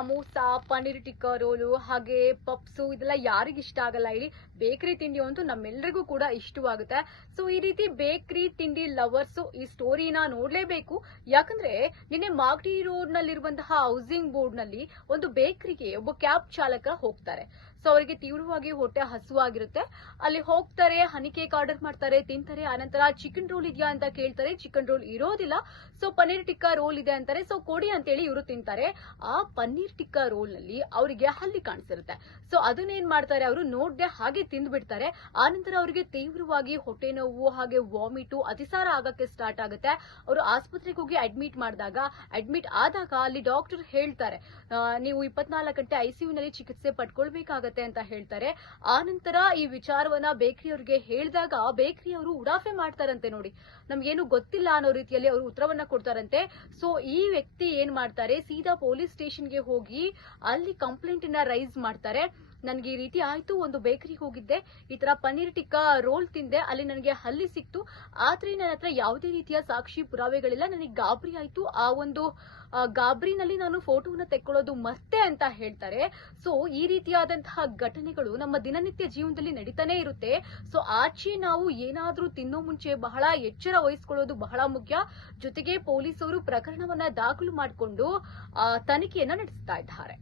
Samosa, paneer tikka roll ಹಾಗೆ puffs ಇದೆಲ್ಲ ಯಾರಿಗ ಇಷ್ಟ ಆಗಲ್ಲ ಹೇಳಿ. ಬೇಕರಿ ತಿಂಡಿ ಅಂತೂ ನಮ್ಮೆಲ್ಲರಿಗೂ ಕೂಡ ಇಷ್ಟವಾಗುತ್ತೆ. ಸೊ ಈ ರೀತಿ ಬೇಕರಿ ತಿಂಡಿ ಲವರ್ಸ್ ಈ ಸ್ಟೋರಿನ ನೋಡ್ಲೇಬೇಕು. ಯಾಕಂದ್ರೆ ನಿನ್ನೆ ಮಾಗಡಿ ರೋಡ್ ನಲ್ಲಿರುವಂತಹ ಹೌಸಿಂಗ್ ಬೋರ್ಡ್ ನಲ್ಲಿ ಒಂದು ಬೇಕರಿಗೆ ಒಬ್ಬ ಕ್ಯಾಬ್ ಚಾಲಕ ಹೋಗ್ತಾರೆ. ಸೊ ಅವರಿಗೆ ತೀವ್ರವಾಗಿ ಹೊಟ್ಟೆ ಹಸುವಾಗಿರುತ್ತೆ. ಅಲ್ಲಿ ಹೋಗ್ತಾರೆ, ಹನಿ ಕೇಕ್ ಆರ್ಡರ್ ಮಾಡ್ತಾರೆ, ತಿಂತಾರೆ. ಆನಂತರ ಚಿಕನ್ ರೋಲ್ ಇದೆಯಾ ಅಂತ ಕೇಳ್ತಾರೆ. ಚಿಕನ್ ರೋಲ್ ಇರೋದಿಲ್ಲ. ಸೊ ಪನ್ನೀರ್ ಟಿಕ್ಕಾ ರೋಲ್ ಇದೆ ಅಂತಾರೆ. ಸೊ ಕೊಡಿ ಅಂತೇಳಿ ಇವರು ತಿಂತಾರೆ. ಆ ಪನ್ನೀರ್ ಟಿಕ್ಕಾ ರೋಲ್ ನಲ್ಲಿ ಅವರಿಗೆ ಹಲ್ಲಿ ಕಾಣಿಸಿರುತ್ತೆ. ಸೊ ಅದನ್ನೇನ್ ಮಾಡ್ತಾರೆ, ಅವರು ನೋಡ್ದೆ ಹಾಗೆ ತಿಂದ್ಬಿಡ್ತಾರೆ. ಆನಂತರ ಅವರಿಗೆ ತೀವ್ರವಾಗಿ ಹೊಟ್ಟೆ ನೋವು ಹಾಗೆ ವಾಮಿಟು ಅತಿಸಾರ ಆಗಕ್ಕೆ ಸ್ಟಾರ್ಟ್ ಆಗುತ್ತೆ. ಅವರು ಆಸ್ಪತ್ರೆಗೆ ಹೋಗಿ ಅಡ್ಮಿಟ್ ಆದಾಗ ಅಲ್ಲಿ ಡಾಕ್ಟರ್ ಹೇಳ್ತಾರೆ, ನೀವು 24 ಗಂಟೆ ಐಸಿಯು ನಲ್ಲಿ ಚಿಕಿತ್ಸೆ ಪಡ್ಕೊಳ್ಬೇಕಾಗತ್ತೆ ಅಂತ ಹೇಳ್ತಾರೆ. ಆನಂತರ ಈ ವಿಚಾರವನ್ನ ಬೇಕರಿ ಅವರಿಗೆ ಹೇಳಿದಾಗ ಬೇಕರಿ ಅವರು ಉಡಾಫೆ ಮಾಡ್ತಾರಂತೆ. ನೋಡಿ, ನಮ್ಗೇನು ಗೊತ್ತಿಲ್ಲ ಅನ್ನೋ ರೀತಿಯಲ್ಲಿ ಅವರು ಉತ್ತರವನ್ನ ಕೊಡ್ತಾರಂತೆ. ಸೊ ಈ ವ್ಯಕ್ತಿ ಏನ್ ಮಾಡ್ತಾರೆ, ಸೀದಾ ಪೊಲೀಸ್ ಸ್ಟೇಷನ್ಗೆ ಹೋಗಿ ಅಲ್ಲಿ ಕಂಪ್ಲೇಂಟ್ ಅನ್ನ ರೈಸ್ ಮಾಡ್ತಾರೆ. ನನ್ಗೆ ಈ ರೀತಿ ಆಯ್ತು, ಒಂದು ಬೇಕರಿಗೆ ಹೋಗಿದ್ದೆ, ಈ ತರ ಪನ್ನೀರ್ ಟಿಕ್ಕಾ ರೋಲ್ ತಿಂದೆ, ಅಲ್ಲಿ ನನಗೆ ಹಲ್ಲಿ ಸಿಕ್ತು, ಆದ್ರೆ ನನ್ನ ಹತ್ರ ಯಾವುದೇ ರೀತಿಯ ಸಾಕ್ಷಿ ಪುರಾವೆಗಳಿಲ್ಲ, ನನಗೆ ಗಾಬರಿ ಆಯ್ತು, ಆ ಒಂದು ಗಾಬರಿನಲ್ಲಿ ನಾನು ಫೋಟೋವನ್ನ ತೆಕ್ಕೊಳ್ಳೋದು ಮರ್ತೆ ಅಂತ ಹೇಳ್ತಾರೆ. ಸೊ ಈ ರೀತಿಯಾದಂತಹ ಘಟನೆಗಳು ನಮ್ಮ ದಿನನಿತ್ಯ ಜೀವನದಲ್ಲಿ ನಡೀತಾನೆ ಇರುತ್ತೆ. ಸೊ ಆಚೆ ನಾವು ಏನಾದ್ರೂ ತಿನ್ನೋ ಮುಂಚೆ ಬಹಳ ಎಚ್ಚರ ವಹಿಸ್ಕೊಳ್ಳೋದು ಬಹಳ ಮುಖ್ಯ. ಜೊತೆಗೆ ಪೊಲೀಸರು ಪ್ರಕರಣವನ್ನ ದಾಖಲು ಮಾಡಿಕೊಂಡು ತನಿಖೆಯನ್ನ ನಡೆಸ್ತಾ ಇದ್ದಾರೆ.